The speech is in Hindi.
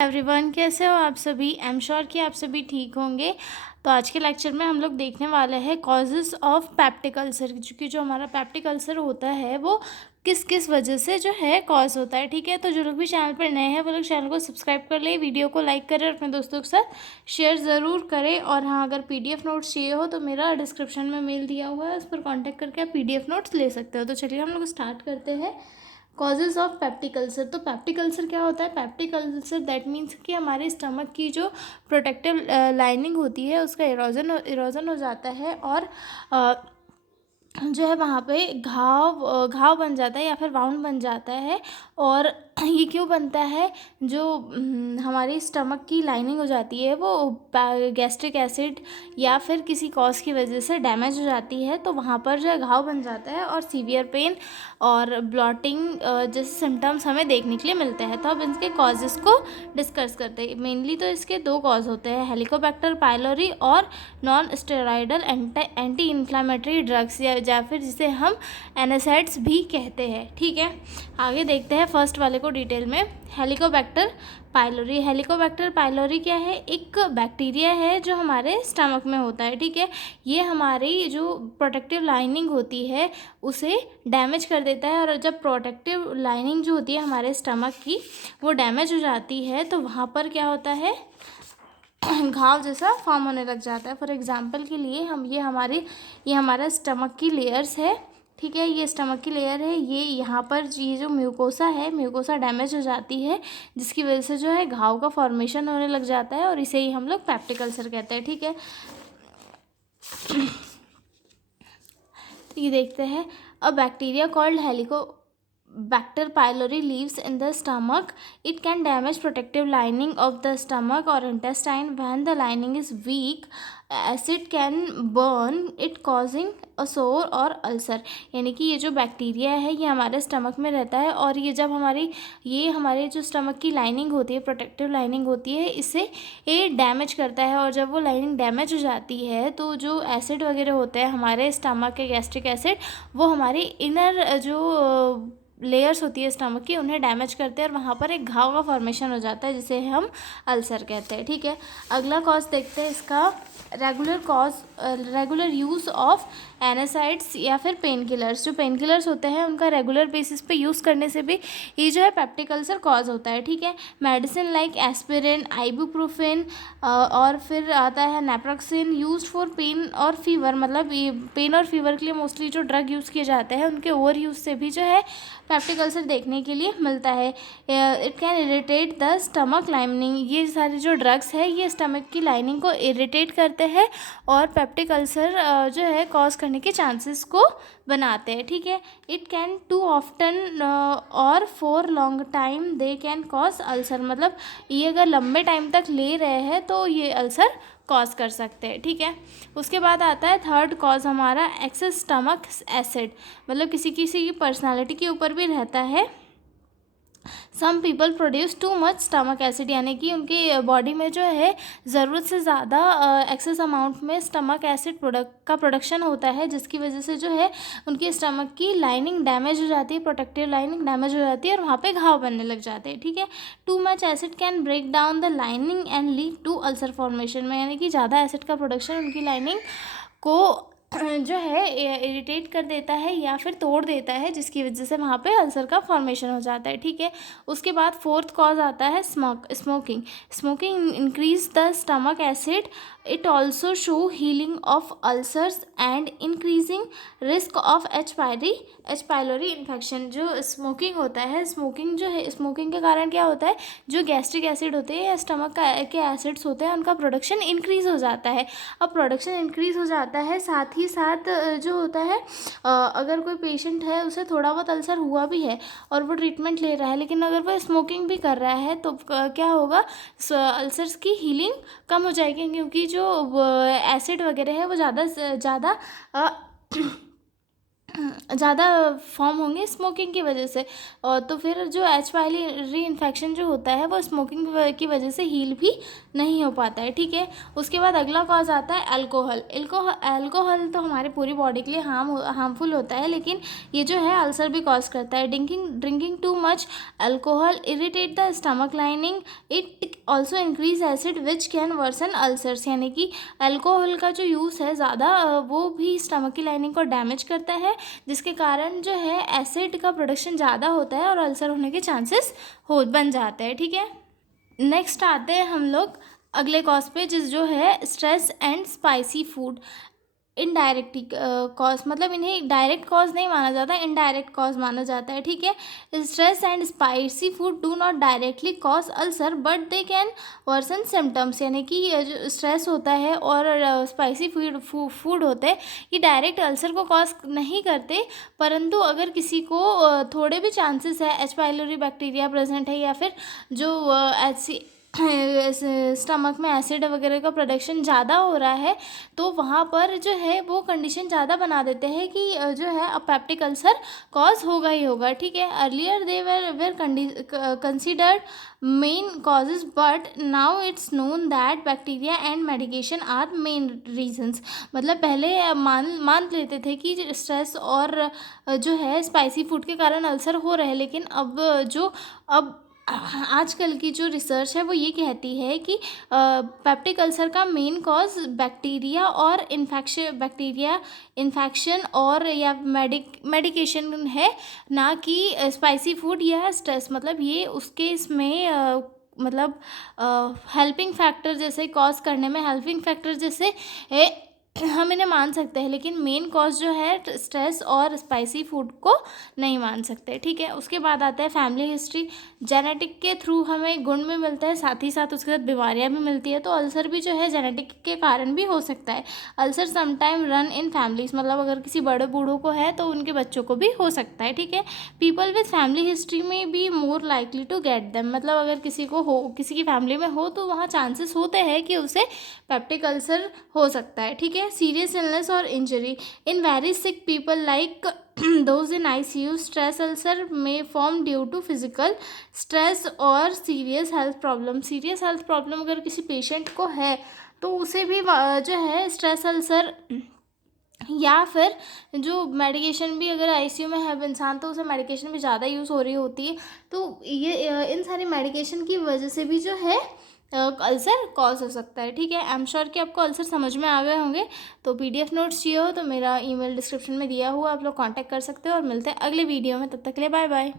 एवरीवन, कैसे हो आप सभी। आई एम श्योर कि आप सभी ठीक होंगे। तो आज के लेक्चर में हम लोग देखने वाले हैं कॉजेज़ ऑफ पेप्टिक अल्सर, क्योंकि जो हमारा पेप्टिक अल्सर होता है वो किस किस वजह से जो है कॉज होता है। ठीक है, तो जो लोग भी चैनल पर नए हैं वो लोग चैनल को सब्सक्राइब कर ले, वीडियो को लाइक करें और अपने दोस्तों के साथ शेयर ज़रूर करें। और हाँ, अगर PDF नोट्स चाहिए हो तो मेरा डिस्क्रिप्शन में मेल दिया हुआ है, उस पर कॉन्टैक्ट करके आप PDF नोट्स ले सकते हो। तो चलिए हम लोग स्टार्ट करते हैं। Causes of peptic ulcer. तो पेप्टिक अल्सर क्या होता है? पेप्टिक अल्सर दैट मीन्स कि हमारे स्टमक की जो प्रोटेक्टिव लाइनिंग होती है उसका इरोजन हो जाता है और जो है वहाँ पे घाव बन जाता है या फिर वाउंड बन जाता है। और ये क्यों बनता है? जो हमारी स्टमक की लाइनिंग हो जाती है वो गैस्ट्रिक एसिड या फिर किसी कॉज की वजह से डैमेज हो जाती है, तो वहाँ पर जो है घाव बन जाता है और सीवियर पेन और ब्लॉटिंग जैसे सिम्टम्स हमें देखने के लिए मिलते हैं। तो अब इसके कॉजेज़ को डिस्कस करते हैं। मेनली तो इसके दो कॉज होते हैं, हेलिकोबैक्टर पाइलोरी और non steroidal anti inflammatory drugs या फिर जिसे हम एनासाइड्स भी कहते हैं। ठीक है, आगे देखते हैं फर्स्ट वाले को डिटेल में। Helicobacter pylori. हेलिकोबैक्टर पाइलोरी क्या है? एक बैक्टीरिया है जो हमारे स्टमक में होता है। ठीक है, ये हमारी जो प्रोटेक्टिव लाइनिंग होती है उसे डैमेज कर देता है, और जब प्रोटेक्टिव लाइनिंग जो होती है हमारे स्टमक की वो डैमेज हो जाती है तो वहाँ पर क्या होता है? घाव जैसा फॉर्म होने लग जाता है। फॉर एग्जांपल के लिए ये हमारा स्टमक की लेयर्स है। ठीक है, ये स्टमक की लेयर है। ये यहाँ पर ये जो म्यूकोसा है, म्यूकोसा डैमेज हो जाती है जिसकी वजह से जो है घाव का फॉर्मेशन होने लग जाता है, और इसे ही हम लोग पेप्टिक अल्सर कहते हैं। ठीक है, तो ये देखते हैं। A bacteria called Helicobacter pylori lives in the stomach. It can damage protective lining of the stomach or intestine. When the lining is weak, acid can burn it, causing a sore or ulcer. यानी कि ये जो बैक्टीरिया है ये हमारे स्टमक में रहता है, और ये जब हमारे जो स्टमक की लाइनिंग होती है, प्रोटेक्टिव लाइनिंग होती है, इसे ये डैमेज करता है। और जब वो लाइनिंग डैमेज हो जाती है तो जो एसिड वगैरह होते हैं हमारे स्टमक के, गैस्ट्रिक एसिड, वो हमारी इनर जो लेयर्स होती है स्टमक की उन्हें डैमेज करते हैं, और वहाँ पर एक घाव का फॉर्मेशन हो जाता है जिसे हम अल्सर कहते हैं। ठीक है, अगला कॉज देखते हैं इसका। रेगुलर यूज़ ऑफ एनासाइड्स या फिर पेन किलर्स। जो पेन किलर्स होते हैं उनका रेगुलर बेसिस पे यूज़ करने से भी ये जो है पेप्टिक अल्सर कॉज होता है। ठीक है, मेडिसिन लाइक एस्पिरिन, आइबुप्रोफेन और फिर आता है नेप्रोक्सिन, यूज्ड फॉर पेन और फीवर। मतलब ये पेन और फीवर के लिए मोस्टली जो ड्रग यूज़ किए जाते हैं उनके ओवर यूज़ से भी जो है पेप्टिक अल्सर देखने के लिए मिलता है। It can irritate the stomach lining. ये सारे जो ड्रग्स है ये स्टमक की लाइनिंग को इरिटेट करते हैं और पेप्टिक अल्सर जो है कॉज करने के चांसेस को बनाते हैं। ठीक है, इट कैन टू ऑफ्टन और for long time they can cause ulcer. मतलब ये अगर लंबे टाइम तक ले रहे हैं तो ये अल्सर कॉज कर सकते हैं। ठीक है, उसके बाद आता है थर्ड कॉज हमारा एक्सेस स्टमक एसिड। मतलब किसी किसी की पर्सनालिटी के ऊपर भी रहता है। Some people produce too much stomach acid, यानी कि उनके बॉडी में जो है ज़रूरत से ज़्यादा एक्सेस अमाउंट में स्टमक एसिड का प्रोडक्शन होता है, जिसकी वजह से जो है उनकी स्टमक की लाइनिंग डैमेज हो जाती है, प्रोटेक्टिव लाइनिंग डैमेज हो जाती है और वहाँ पे घाव बनने लग जाते हैं। ठीक है, too much acid can break down the lining and lead to ulcer formation में, यानी कि ज़्यादा एसिड का प्रोडक्शन उनकी लाइनिंग को जो है इरिटेट कर देता है या फिर तोड़ देता है, जिसकी वजह से वहाँ पे अल्सर का फॉर्मेशन हो जाता है। ठीक है, उसके बाद फोर्थ कॉज आता है smoking. Smoking increase the stomach acid. It also show healing of ulcers and increasing risk of H pylori infection. जो स्मोकिंग होता है, स्मोकिंग जो है, स्मोकिंग के कारण क्या होता है? जो गैस्ट्रिक एसिड होते हैं या स्टमक के एसिड्स होते हैं उनका प्रोडक्शन इंक्रीज़ हो जाता है। अब प्रोडक्शन इंक्रीज़ हो जाता है, साथ ही साथ जो होता है अगर कोई पेशेंट है उसे थोड़ा बहुत अल्सर हुआ भी है और वो ट्रीटमेंट ले रहा है, लेकिन अगर वो स्मोकिंग भी कर रहा है तो क्या होगा? अल्सर्स की हीलिंग कम हो जाएगी, क्योंकि जो एसिड वगैरह है वो ज़्यादा से ज़्यादा ज़्यादा फॉर्म होंगे स्मोकिंग की वजह से, और तो फिर जो एच पाइलरी इन्फेक्शन जो होता है वो स्मोकिंग की वजह से हील भी नहीं हो पाता है, ठीक है। उसके बाद अगला कॉज आता है अल्कोहल। अल्कोहल तो हमारे पूरी बॉडी के लिए हार्मफुल होता है, लेकिन ये जो है अल्सर भी कॉज करता है। Drinking too much alcohol irritate the stomach lining, it also increase acid which can worsen ulcers, यानी कि अल्कोहल का जो यूज़ है ज़्यादा वो भी स्टमक की लाइनिंग को डैमेज करता है, जिसके कारण जो है एसिड का प्रोडक्शन ज़्यादा होता है और अल्सर होने के चांसेस बन जाते हैं, ठीक है। नेक्स्ट आते हैं हम लोग अगले कॉज पे, जो है stress and spicy food. Indirect cause, मतलब इन्हें डायरेक्ट कॉज नहीं माना जाता, इनडायरेक्ट कॉज माना जाता है, ठीक है। Stress and spicy food do not directly cause ulcer but they can worsen symptoms, यानी कि जो स्ट्रेस होता है और स्पाइसी फूड होते हैं, ये डायरेक्ट अल्सर को कॉज नहीं करते, परंतु अगर किसी को थोड़े भी चांसेस है एच पाइलोरी बैक्टीरिया प्रेजेंट है, या फिर जो स्टमक में एसिड वगैरह का प्रोडक्शन ज़्यादा हो रहा है, तो वहाँ पर जो है वो कंडीशन ज़्यादा बना देते हैं कि जो है अब पेप्टिक अल्सर कॉज होगा ही होगा, ठीक है। Earlier they were considered main causes but now it's known that bacteria and medication are main reasons, मतलब पहले मान लेते थे कि स्ट्रेस और जो है स्पाइसी फूड के कारण अल्सर हो रहे हैं, लेकिन अब आजकल की जो रिसर्च है वो ये कहती है कि पेप्टिक अल्सर का मेन कॉज बैक्टीरिया इन्फेक्शन और या मेडिकेशन है, ना कि स्पाइसी फूड या स्ट्रेस, मतलब ये उसके इसमें मतलब हेल्पिंग फैक्टर जैसे कॉज करने में हेल्पिंग फैक्टर जैसे हम इन्हें मान सकते हैं, लेकिन मेन कॉज जो है स्ट्रेस और स्पाइसी फूड को नहीं मान सकते, ठीक है। उसके बाद आता है फैमिली हिस्ट्री। जेनेटिक के थ्रू हमें गुण भी मिलता है, साथ ही साथ उसके साथ बीमारियां भी मिलती है, तो अल्सर भी जो है जेनेटिक के कारण भी हो सकता है। Ulcer sometime run in families, मतलब अगर किसी बड़े बूढ़ों को है तो उनके बच्चों को भी हो सकता है, ठीक है। People with family history may be more likely to get them, मतलब अगर किसी की फैमिली में हो तो वहाँ चांसेस होते हैं कि उसे पेप्टिक अल्सर हो सकता है, ठीक है। सीरियस इलनेस और injury in very sick people like those in ICU, stress ulcer may form due to physical stress और serious health problem अगर किसी पेशेंट को है तो उसे भी जो है स्ट्रेस अल्सर, या फिर जो मेडिकेशन भी अगर आईसीयू में है इंसान तो उसे मेडिकेशन भी ज़्यादा यूज़ हो रही होती है, तो ये इन सारी मेडिकेशन की वजह से भी जो है अल्सर कॉज हो सकता है, ठीक है। आई एम श्योर कि आपको अल्सर समझ में आ गए होंगे। तो पीडीएफ नोट्स चाहिए हो तो मेरा ईमेल डिस्क्रिप्शन में दिया हुआ, आप लोग कांटेक्ट कर सकते हो, और मिलते हैं अगले वीडियो में। तब तक के लिए बाय बाय।